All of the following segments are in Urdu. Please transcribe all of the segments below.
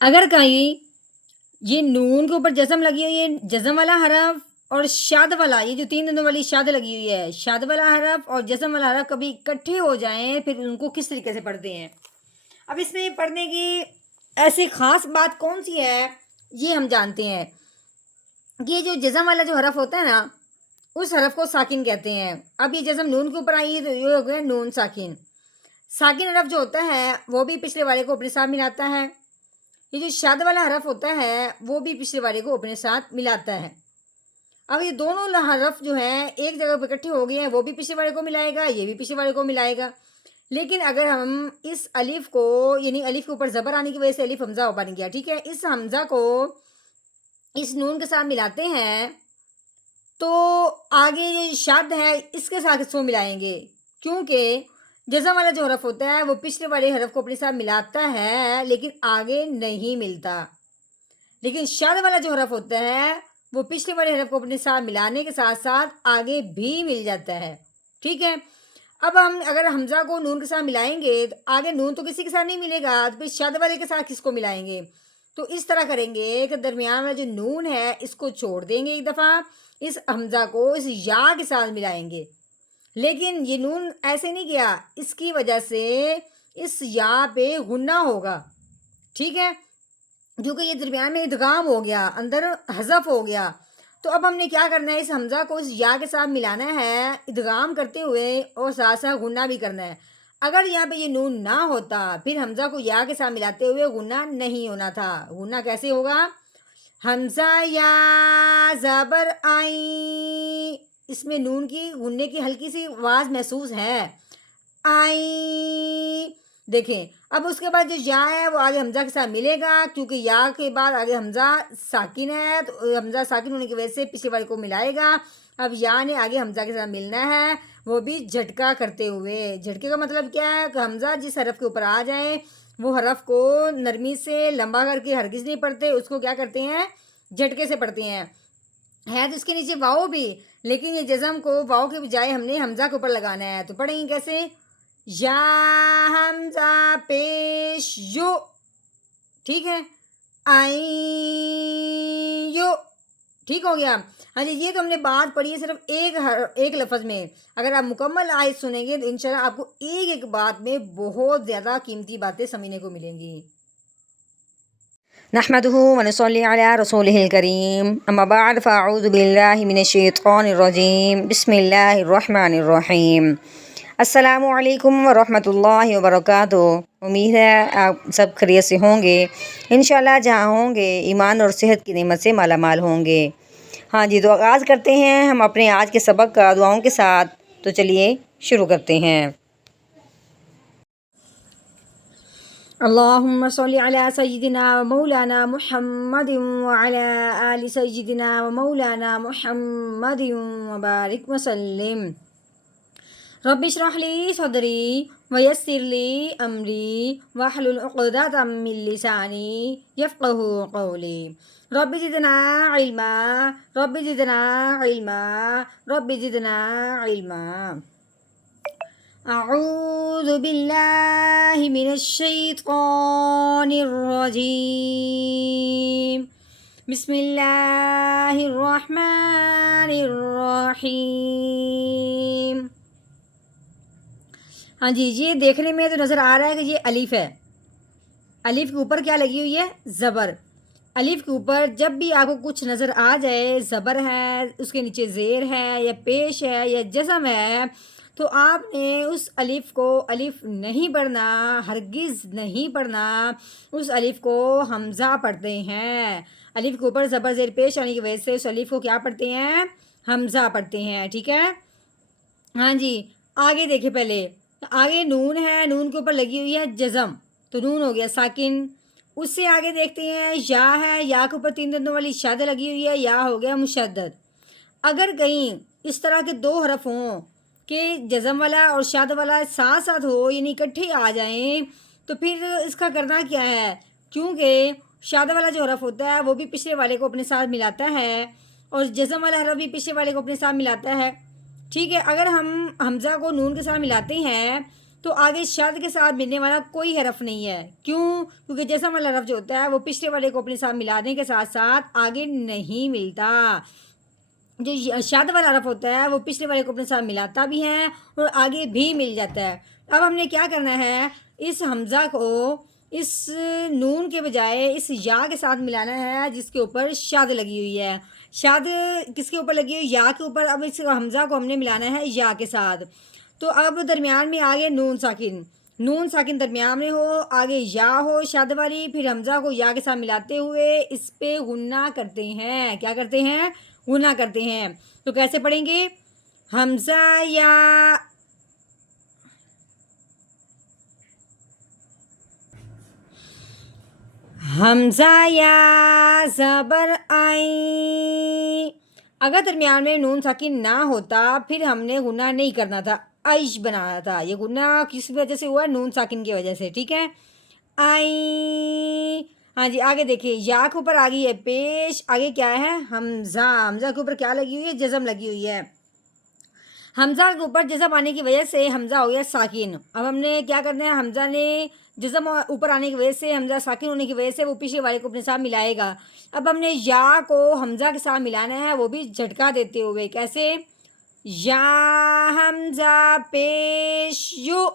اگر کہیں یہ نون کے اوپر جزم لگی ہوئی ہے، جزم والا حرف اور شاد والا، یہ جو 3 دندوں والی شاد لگی ہوئی ہے، شاد والا حرف اور جزم والا حرف کبھی اکٹھے ہو جائیں پھر ان کو کس طریقے سے پڑھتے ہیں۔ اب اس میں پڑھنے کی ایسی خاص بات کون سی ہے یہ ہم جانتے ہیں۔ یہ جو جزم والا جو حرف ہوتا ہے نا، اس حرف کو ساکن کہتے ہیں۔ اب یہ جزم نون کے اوپر آئی ہے تو یہ ہو گیا نون ساکن۔ ساکن حرف جو ہوتا ہے وہ بھی پچھلے والے کو اپنے ساتھ ملاتا ہے۔ یہ جو شاد والا حرف ہوتا ہے وہ بھی پچھلے والے کو اپنے ساتھ ملاتا ہے۔ اب یہ دونوں حرف جو ہیں ایک جگہ پہ اکٹھے ہو گئے ہیں، وہ بھی پچھلے والے کو ملائے گا، یہ بھی پچھلے والے کو ملائے گا۔ لیکن اگر ہم اس الف کو، یعنی الف کے اوپر زبر آنے کی وجہ سے الف حمزہ بن گیا، ٹھیک ہے، اس حمزہ کو اس نون کے ساتھ ملاتے ہیں تو آگے یہ شاد ہے اس کے ساتھ اس کو ملائیں گے، کیونکہ جزم والا جو حرف ہوتا ہے وہ پچھلے والے حرف کو اپنے ساتھ ملاتا ہے لیکن آگے نہیں ملتا۔ لیکن شاد والا جو حرف ہوتا ہے وہ پچھلے والے حرف کو اپنے ساتھ ملانے کے ساتھ ساتھ آگے بھی مل جاتا ہے، ٹھیک ہے۔ اب ہم اگر حمزہ کو نون کے ساتھ ملائیں گے تو آگے نون تو کسی کے ساتھ نہیں ملے گا، تو پھر شاد والے کے ساتھ کس کو ملائیں گے؟ تو اس طرح کریں گے کہ درمیان والا جو نون ہے اس کو چھوڑ دیں گے ایک دفعہ، اس حمزہ کو اس یا کے ساتھ ملائیں گے۔ لیکن یہ نون ایسے نہیں کیا، اس کی وجہ سے اس یا پہ غنہ ہوگا، ٹھیک ہے، کیونکہ یہ درمیان میں ادغام ہو گیا، اندر حذف ہو گیا۔ تو اب ہم نے کیا کرنا ہے، اس حمزہ کو اس یا کے ساتھ ملانا ہے ادغام کرتے ہوئے اور ساتھ ساتھ غنہ بھی کرنا ہے۔ اگر یہاں پہ یہ نون نہ ہوتا پھر حمزہ کو یا کے ساتھ ملاتے ہوئے غنہ نہیں ہونا تھا۔ غنہ کیسے ہوگا؟ حمزہ یا زبر آئی، اس میں نون کی غنے کی ہلکی سی آواز محسوس ہے، آئی، دیکھیں۔ اب اس کے بعد جو یا ہے وہ آگے حمزہ کے ساتھ ملے گا، کیونکہ یا کے بعد آگے حمزہ ساکن ہے تو حمزہ ساکن ہونے کی وجہ سے پچھلے والے کو ملائے گا۔ اب یا نے آگے حمزہ کے ساتھ ملنا ہے، وہ بھی جھٹکا کرتے ہوئے۔ جھٹکے کا مطلب کیا ہے کہ حمزہ جس حرف کے اوپر آ جائے وہ حرف کو نرمی سے لمبا کر کے ہرگز نہیں پڑھتے، اس کو کیا کرتے ہیں، جھٹکے سے پڑھتے ہیں۔ ہے تو اس کے نیچے واؤ بھی، لیکن یہ جزم کو واؤ کے بجائے ہم نے حمزہ کے اوپر لگانا ہے، تو پڑھیں گے کیسے؟ یا حمزہ پیش یو، ٹھیک ہے، آئیں یو، ٹھیک ہو گیا۔ ہاں جی، یہ تو ہم نے بات پڑھی ہے صرف ایک لفظ میں۔ اگر آپ مکمل آیت سنیں گے تو انشاءاللہ آپ کو ایک ایک بات میں بہت زیادہ قیمتی باتیں سمجھنے کو ملیں گی۔ نحمده ونصلي على رسوله الكريم، اما بعد فاعوذ باللہ من الشیطان الرجیم، بسم اللہ الرحمن الرحیم۔ السلام علیکم ورحمۃ اللہ وبرکاتہ۔ امید ہے آپ سب خیریت سے ہوں گے، انشاءاللہ جہاں ہوں گے ایمان اور صحت کی نعمت سے مالا مال ہوں گے۔ ہاں جی، تو آغاز کرتے ہیں ہم اپنے آج کے سبق کا دعاؤں کے ساتھ، تو چلیے شروع کرتے ہیں۔ اللہم صلی علی سیدنا و مولانا محمد وعلی آل سیدنا و مولانا محمد وبارک وسلم۔ رب اشرح لی صدری ویسر لی امری واحلل عقدۃ من لسانی یفقہوا قولی۔ رب زدنا علما، رب زدنا علما، رب زدنا علما۔ اعوذ باللہ من الشیطان الرجیم، بسم اللہ الرحمن الرحیم۔ ہاں جی، یہ دیکھنے میں تو نظر آ رہا ہے کہ یہ الف ہے۔ الف کے اوپر کیا لگی ہوئی ہے؟ زبر۔ الف کے اوپر جب بھی آپ کو کچھ نظر آ جائے، زبر ہے، اس کے نیچے زیر ہے یا پیش ہے یا جزم ہے، تو آپ نے اس الف کو الف نہیں پڑھنا، ہرگز نہیں پڑھنا، اس الف کو حمزہ پڑھتے ہیں۔ الف کے اوپر زبر زیر پیش آنے کی وجہ سے اس الف کو کیا پڑھتے ہیں؟ حمزہ پڑھتے ہیں، ٹھیک ہے۔ ہاں جی، آگے دیکھیں، پہلے آگے نون ہے، نون کے اوپر لگی ہوئی ہے جزم، تو نون ہو گیا ساکن۔ اس سے آگے دیکھتے ہیں یا ہے، یا کے اوپر 3 دندوں والی شد لگی ہوئی ہے، یا ہو گیا مشدد۔ اگر کہیں اس طرح کے 2 حرف ہوں کہ جزم والا اور شد والا ساتھ ساتھ ہو، یعنی اکٹھے آ جائیں، تو پھر اس کا کرنا کیا ہے؟ کیونکہ شد والا جو حرف ہوتا ہے وہ بھی پچھلے والے کو اپنے ساتھ ملاتا ہے اور جزم والا حرف بھی پچھلے والے کو اپنے ساتھ ملاتا ہے، ٹھیک ہے۔ اگر ہم حمزہ کو نون کے ساتھ ملاتے ہیں تو آگے شد کے ساتھ ملنے والا کوئی حرف نہیں ہے. کیوں؟ کیونکہ جسم والا حرف جو ہوتا ہے وہ پچھلے والے کو اپنے ساتھ ملانے کے ساتھ ساتھ آگے نہیں ملتا. جو شد والا حرف ہوتا ہے وہ پچھلے والے کو اپنے ساتھ ملاتا بھی ہے اور آگے بھی مل جاتا ہے. اب ہم نے کیا کرنا ہے، اس حمزہ کو اس نون کے بجائے اس یا کے ساتھ ملانا ہے جس کے اوپر شد لگی ہوئی ہے. شد کس کے اوپر لگی ہوئی؟ یا کے اوپر. اب اس حمزہ کو ہم نے ملانا ہے یا کے ساتھ. تو اب درمیان میں آگے نون ساکن، نون ساکن درمیان میں ہو، آگے یا ہو شد والی، پھر حمزہ کو یا کے ساتھ ملاتے ہوئے اس پہ غنہ کرتے ہیں. کیا کرتے ہیں؟ غنہ کرتے ہیں. تو کیسے پڑھیں گے؟ حمزہ یا، حمزہ یا زبر آئی. اگر درمیان میں نون ساکن نہ ہوتا پھر ہم نے غنہ نہیں کرنا تھا، عیش بنانا تھا. یہ غنہ کس وجہ سے ہوا؟ نون ساکن کی وجہ سے. ٹھیک ہے، آئی. ہاں جی، آگے دیکھیے یا کے اوپر آ گئی ہے پیش. آگے کیا ہے؟ حمزہ. حمزہ کے اوپر کیا لگی ہوئی ہے؟ جزم لگی ہوئی ہے. حمزہ کے اوپر جزم آنے کی وجہ سے حمزہ ہو گیا ساکن. اب ہم نے کیا کرنا ہے؟ حمزہ نے جزم اوپر آنے کی وجہ سے، حمزہ ساکن ہونے کی وجہ سے وہ پیچھے والے کو اپنے ساتھ ملائے گا. اب ہم نے یا کو حمزہ کے ساتھ ملانا ہے، وہ بھی جھٹکا دیتے ہوئے. کیسے؟ یا حمزہ پیش یو،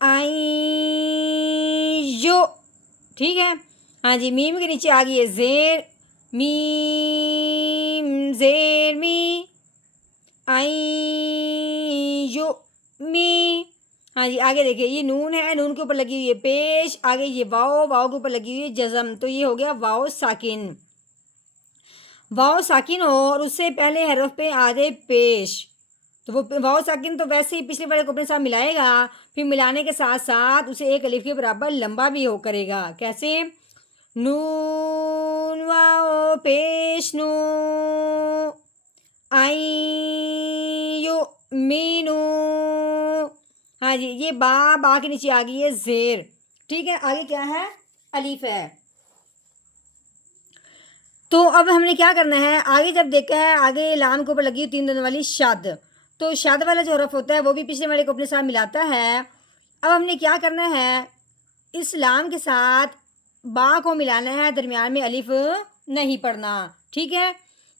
آئی یو. ٹھیک ہے. ہاں جی، میم کے نیچے آ گئی ہے زیر، میم زیر می، آئی یو می. ہاں جی، آگے دیکھیے یہ نون ہے، نون کے اوپر لگی ہوئی ہے پیش. آگے یہ واؤ، واؤ کے اوپر لگی ہوئی ہے جزم. تو یہ ہو گیا واؤ ساکن. واؤ ساکن ہو اور اس سے پہلے حرف پہ آ جائے پیش، تو وہ واؤ ساکن تو ویسے ہی پچھلے والے کو اپنے ساتھ ملائے گا، پھر ملانے کے ساتھ ساتھ اسے ایک الف کے برابر لمبا بھی ہو کرے گا. کیسے؟ نون واؤ پیش نو، آئی یو مینو. ہاں جی، یہ با کے نیچے آ گئی ہے زیر. ٹھیک ہے، آگے کیا ہے؟ الف ہے. تو اب ہم نے کیا کرنا ہے؟ آگے جب دیکھا ہے آگے لام کے اوپر لگی ہوئی 3 دنوں والی شد، تو شد والا جو حرف ہوتا ہے وہ بھی پچھلے والے کو اپنے ساتھ ملاتا ہے. اب ہم نے کیا کرنا ہے؟ اس لام کے ساتھ با کو ملانا ہے، درمیان میں الف نہیں پڑھنا. ٹھیک ہے،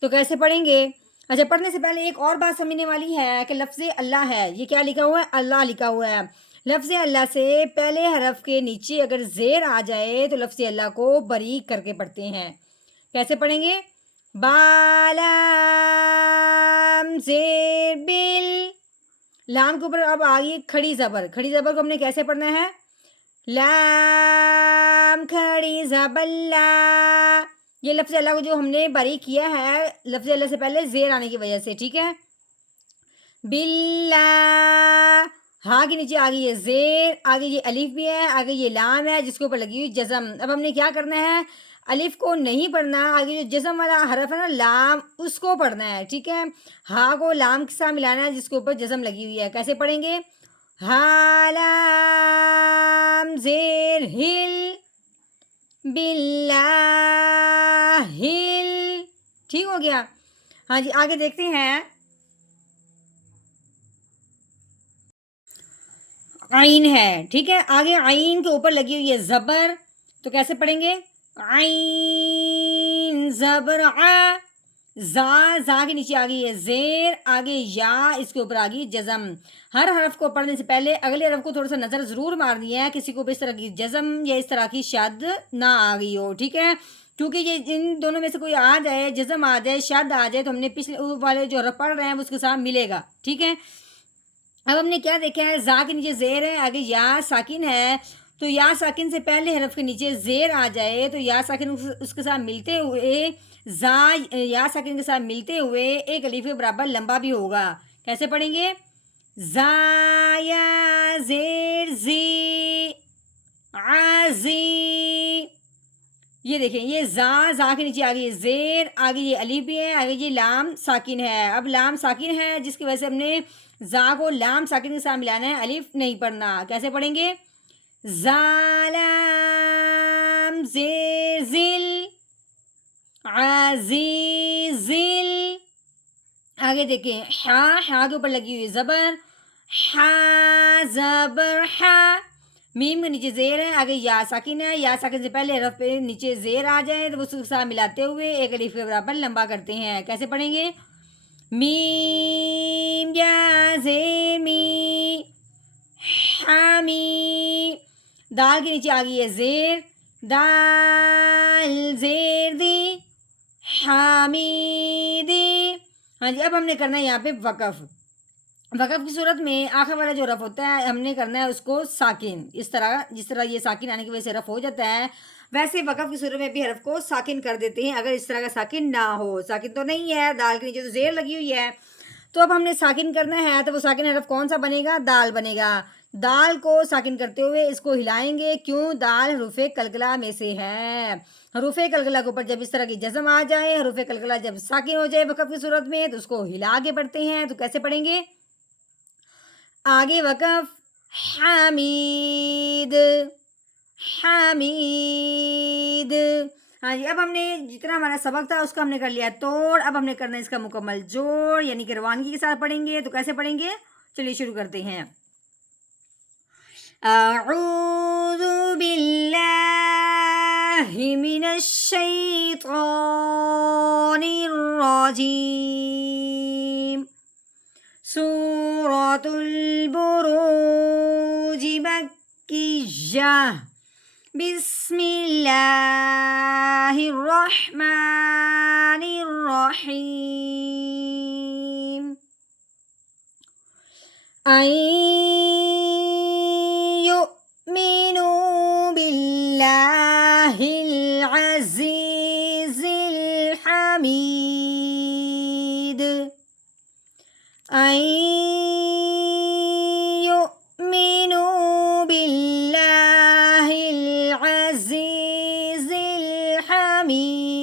تو کیسے پڑھیں گے؟ اچھا، پڑھنے سے پہلے ایک اور بات سمجھنے والی ہے کہ لفظ اللہ ہے، یہ کیا لکھا ہوا ہے؟ اللہ لکھا ہوا ہے. لفظ اللہ سے پہلے حرف کے نیچے اگر زیر آ جائے تو لفظ اللہ کو باریک کر کے پڑھتے ہیں. کیسے پڑھیں گے؟ بالام زیر بل. لام کے اوپر اب آگئی کھڑی زبر. کھڑی زبر کو ہم نے کیسے پڑھنا ہے؟ لام کھڑی زبر لا. یہ لفظ اللہ کو جو ہم نے باریک کیا ہے لفظ اللہ سے پہلے زیر آنے کی وجہ سے. ٹھیک ہے، باللہ. ہاں کے نیچے آگئی ہے زیر، آگے یہ الف بھی ہے، آگے یہ لام ہے جس کے اوپر لگی ہوئی جزم. اب ہم نے کیا کرنا ہے؟ الف کو نہیں پڑھنا، آگے جو جزم والا حرف ہے نا لام، اس کو پڑھنا ہے. ٹھیک ہے، ہاں کو لام کے ساتھ ملانا ہے جس کے اوپر جزم لگی ہوئی ہے. کیسے پڑھیں گے؟ ہا لام زیر ہل، باللہ ہل. ٹھیک ہو گیا. ہاں جی، آگے دیکھتے ہیں. عین ہے. ٹھیک ہے، آگے عین کے اوپر لگی ہوئی ہے زبر، تو کیسے پڑھیں گے؟ عین زبر آ. زا کے نیچے آ گئی ہے زیر، آگے یا، اس کے اوپر آ گئی جزم. ہر حرف کو پڑھنے سے پہلے اگلے حرف کو تھوڑا سا نظر ضرور مارنی ہے، کسی کو بھی اس طرح کی جزم یا اس طرح کی شد نہ آ گئی ہو. ٹھیک ہے، کیونکہ یہ ان دونوں میں سے کوئی آ جائے، جزم آ جائے، شد آ جائے، تو ہم نے پچھلے والے جو حرف پڑھ رہے ہیں اس کے ساتھ ملے گا. ٹھیک ہے، اب ہم نے کیا دیکھا ہے؟ زا کے نیچے زیر ہے، آگے یا ساکن ہے، تو یا ساکن سے پہلے حرف کے نیچے زیر آ جائے تو یا ساکن اس کے ساتھ ملتے ہوئے، زا یا ساکن کے ساتھ ملتے ہوئے ایک الف کے برابر لمبا بھی ہوگا. کیسے پڑھیں گے؟ زا یا زیر زی، عزی. یہ دیکھیں، یہ زا کے نیچے آگے زیر، آگے یہ الف بھی ہے، آگے یہ لام ساکن ہے. اب لام ساکن ہے جس کی وجہ سے ہم نے زا کو لام ساکن کے ساتھ ملانا ہے، الف نہیں پڑھنا. کیسے پڑھیں گے؟ زا لام زیر زل، عزیزل. آگے دیکھیں، ہا کے اوپر لگی ہوئی زبر، ہا زبر ہا، میم کے نیچے زیر ہے، آگے یا ساکن ہے، یا ساکن سے پہلے حرف پہ نیچے زیر آ جائے تو اس کے ساتھ ملاتے ہوئے ایک الف کے برابر لمبا کرتے ہیں. کیسے پڑھیں گے؟ میم یا زیر می، حامی، دال کے نیچے آ گئی ہے زیر، دال زیر دی، حامیدی. ہاں جی، اب ہم نے کرنا ہے یہاں پہ وقف. وقف کی صورت میں آخر والا جو رف ہوتا ہے ہم نے کرنا ہے اس کو ساکن. اس طرح جس طرح یہ ساکن آنے کی وجہ سے رف ہو جاتا ہے، ویسے وقف کی صورت میں بھی حرف کو ساکن کر دیتے ہیں اگر اس طرح کا ساکن نہ ہو. ساکن تو نہیں ہے، دال کے نیچے تو زیر لگی ہوئی ہے. تو اب ہم نے ساکن کرنا ہے تو وہ ساکن حرف کون سا بنے گا؟ دال بنے گا. دال کو ساکن کرتے ہوئے اس کو ہلائیں گے. کیوں؟ دال حروف قلقلہ میں سے ہے. حروف قلقلہ کے اوپر جب اس طرح کی جزم آ جائے، حروف قلقلہ جب ساکن ہو جائے وقف کی صورت میں تو اس کو ہلا کے پڑھتے ہیں. تو کیسے پڑھیں گے؟ آگے وقف حامید، حامید. ہاں جی، اب ہم نے جتنا ہمارا سبق تھا اس کا ہم نے کر لیا توڑ. اب ہم نے کرنا ہے اس کا مکمل جوڑ، یعنی کہ روانگی کے ساتھ پڑھیں گے. تو کیسے پڑھیں گے؟ چلیے شروع کرتے ہیں. اعوذ باللہ من الشیطان الرجیم. سورۃ البروج مکیہ. بسم اللہ الرحمن الرحیم. یؤمنوا باللہ العزیز الحمید. یؤمنوا باللہ العزیز الحمید.